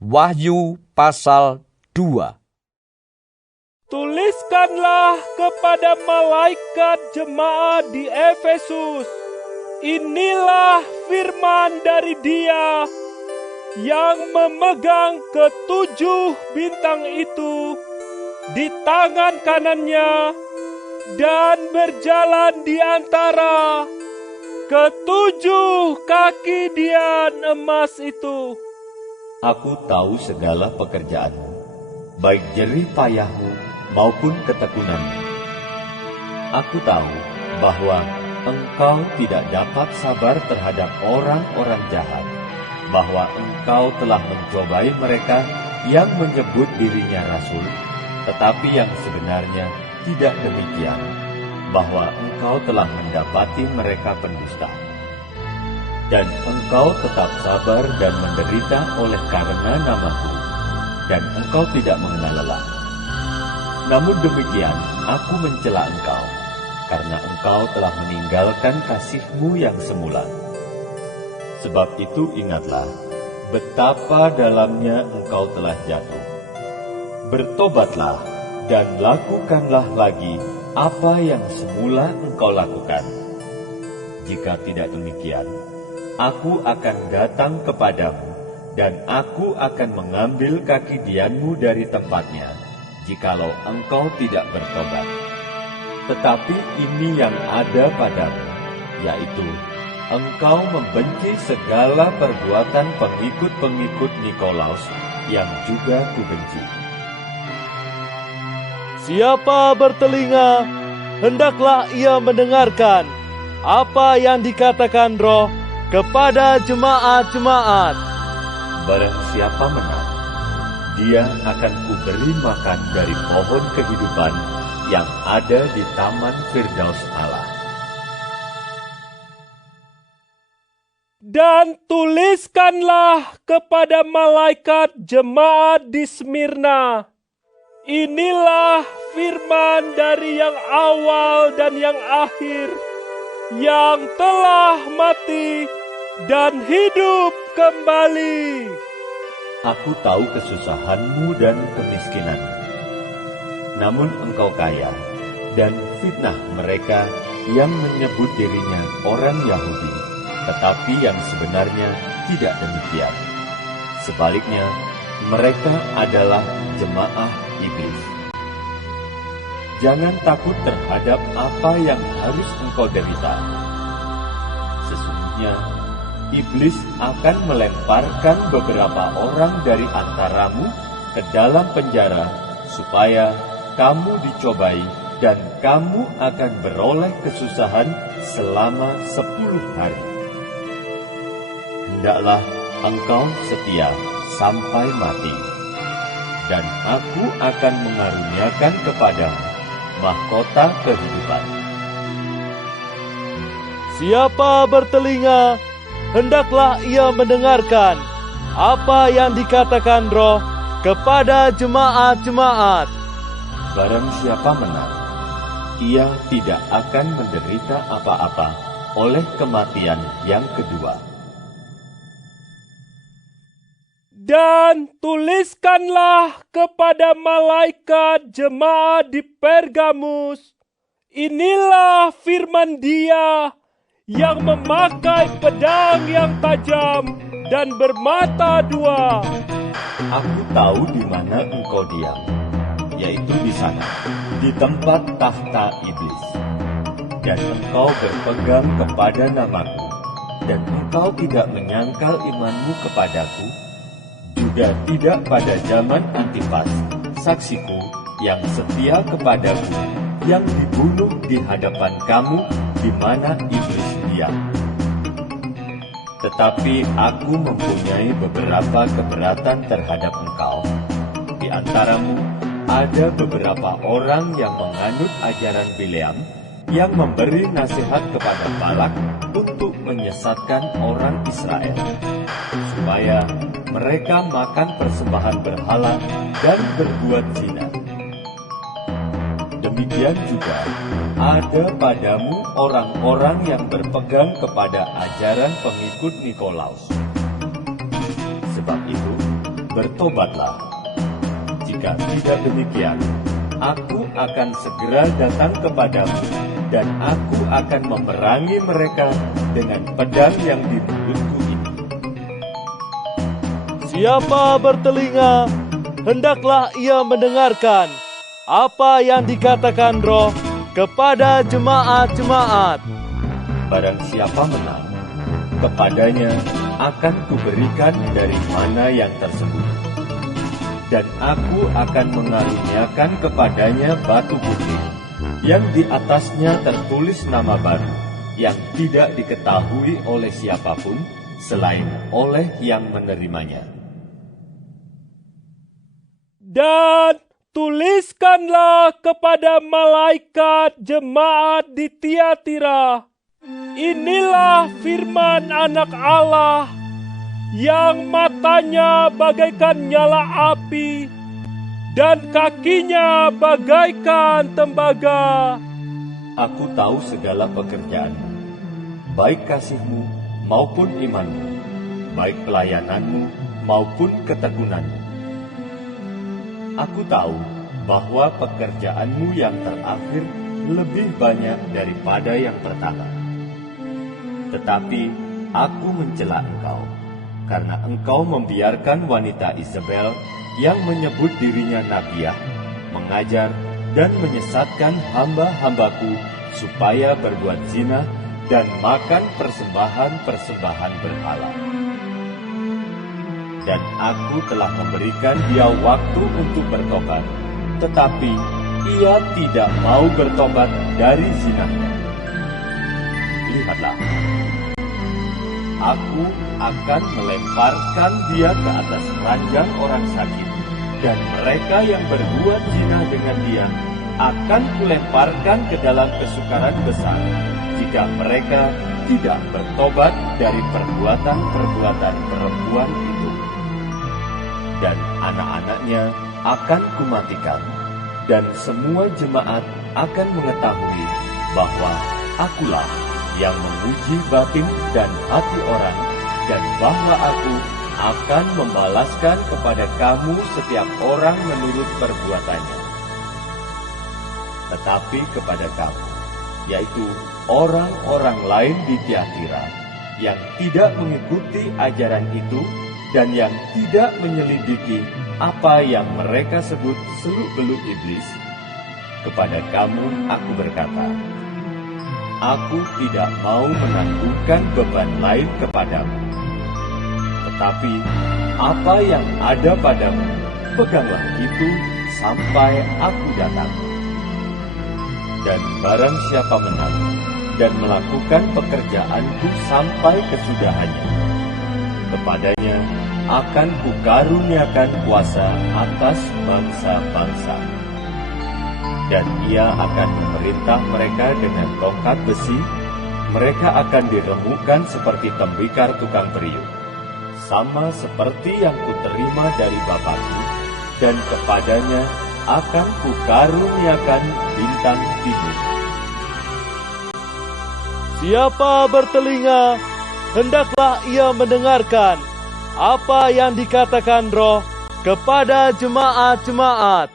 Wahyu pasal 2. Tuliskanlah kepada malaikat jemaat di Efesus, inilah firman dari Dia yang memegang ketujuh bintang itu di tangan kanannya dan berjalan di antara ketujuh kaki dian emas itu. Aku tahu segala pekerjaanmu, baik jerih payahmu maupun ketekunanmu. Aku tahu bahwa engkau tidak dapat sabar terhadap orang-orang jahat, bahwa engkau telah mencobai mereka yang menyebut dirinya rasul, tetapi yang sebenarnya tidak demikian, bahwa engkau telah mendapati mereka pendusta. Dan engkau tetap sabar dan menderita oleh karena namaku, dan engkau tidak mengenal lelah. Namun demikian, aku mencela engkau, karena engkau telah meninggalkan kasihmu yang semula. Sebab itu ingatlah, betapa dalamnya engkau telah jatuh. Bertobatlah, dan lakukanlah lagi apa yang semula engkau lakukan. Jika tidak demikian, aku akan datang kepadamu, dan aku akan mengambil kaki dianmu dari tempatnya, jikalau engkau tidak bertobat. Tetapi ini yang ada padamu, yaitu engkau membenci segala perbuatan pengikut-pengikut Nikolaus yang juga kubenci. Siapa bertelinga, hendaklah ia mendengarkan apa yang dikatakan Roh kepada jemaat-jemaat. Barang siapa menang, dia akan kuberi makan dari pohon kehidupan yang ada di taman Firdaus Allah. Dan tuliskanlah kepada malaikat jemaat di Smyrna, inilah firman dari yang awal dan yang akhir, yang telah mati dan hidup kembali. Aku tahu kesusahanmu dan kemiskinanmu. Namun engkau kaya, dan fitnah mereka yang menyebut dirinya orang Yahudi, tetapi yang sebenarnya tidak demikian. Sebaliknya, mereka adalah jemaah iblis. Jangan takut terhadap apa yang harus engkau derita. Sesungguhnya, iblis akan melemparkan beberapa orang dari antaramu ke dalam penjara, supaya kamu dicobai dan kamu akan beroleh kesusahan selama 10 hari. Hendaklah engkau setia sampai mati, dan aku akan mengaruniakan kepadamu mahkota kehidupan. Siapa bertelinga, hendaklah ia mendengarkan apa yang dikatakan Roh kepada jemaat-jemaat. Barang siapa menang, ia tidak akan menderita apa-apa oleh kematian yang kedua. Dan tuliskanlah kepada malaikat jemaat di Pergamus, inilah firman Dia yang memakai pedang yang tajam dan bermata dua. Aku tahu di mana engkau diam, yaitu di sana, di tempat tahta iblis. Dan engkau berpegang kepada namaku, dan engkau tidak menyangkal imanmu kepadaku, juga tidak pada zaman Antipas, saksiku yang setia kepadaku, yang dibunuh di hadapan kamu di mana iblis diam. Tetapi aku mempunyai beberapa keberatan terhadap engkau. Di antaramu ada beberapa orang yang menganut ajaran Bileam, yang memberi nasihat kepada Balak untuk menyesatkan orang Israel, supaya mereka makan persembahan berhala dan berbuat zina. Demikian juga ada padamu orang-orang yang berpegang kepada ajaran pengikut Nikolaus. Sebab itu, bertobatlah. Jika tidak demikian, aku akan segera datang kepadamu, dan aku akan memerangi mereka dengan pedang yang di mulutku ini. Siapa bertelinga, hendaklah ia mendengarkan apa yang dikatakan Roh kepada jemaat-jemaat. Barang siapa menang, kepadanya akan kuberikan dari mana yang tersembunyi. Dan aku akan mengaruniakan kepadanya batu putih, yang di atasnya tertulis nama baru, yang tidak diketahui oleh siapapun, selain oleh yang menerimanya. Dan tuliskanlah kepada malaikat jemaat di Tiatira, inilah firman Anak Allah, yang matanya bagaikan nyala api, dan kakinya bagaikan tembaga. Aku tahu segala pekerjaanmu, baik kasihmu maupun imanmu, baik pelayananmu maupun ketekunanmu. Aku tahu bahwa pekerjaanmu yang terakhir lebih banyak daripada yang pertama. Tetapi aku mencela engkau, karena engkau membiarkan wanita Isabel yang menyebut dirinya nabiah, mengajar dan menyesatkan hamba-hambaku supaya berbuat zina dan makan persembahan-persembahan berhala. Dan aku telah memberikan dia waktu untuk bertobat, tetapi ia tidak mau bertobat dari zinanya. Lihatlah, aku akan melemparkan dia ke atas ranjang orang sakit, dan mereka yang berbuat zina dengan dia akan kulemparkan ke dalam kesukaran besar, jika mereka tidak bertobat dari perbuatan-perbuatan perempuan itu. Dan anak-anaknya akan kumatikan, dan semua jemaat akan mengetahui bahwa akulah yang menguji batin dan hati orang, dan bahwa aku akan membalaskan kepada kamu setiap orang menurut perbuatannya. Tetapi kepada kamu, yaitu orang-orang lain di Tiatira, yang tidak mengikuti ajaran itu, dan yang tidak menyelidiki apa yang mereka sebut seluk-beluk iblis, kepada kamu aku berkata, aku tidak mau menangguhkan beban lain kepadamu. Tetapi apa yang ada padamu, peganglah itu sampai aku datang. Dan barang siapa menang dan melakukan pekerjaanku sampai kesudahannya, kepadanya akan kukaruniakan kuasa atas bangsa-bangsa. Dan ia akan memerintah mereka dengan tongkat besi, mereka akan diremukkan seperti tembikar tukang periuk, sama seperti yang kuterima dari Bapakku, dan kepadanya akan kukaruniakan bintang timur. Siapa bertelinga, hendaklah ia mendengarkan apa yang dikatakan Roh kepada jemaat-jemaat.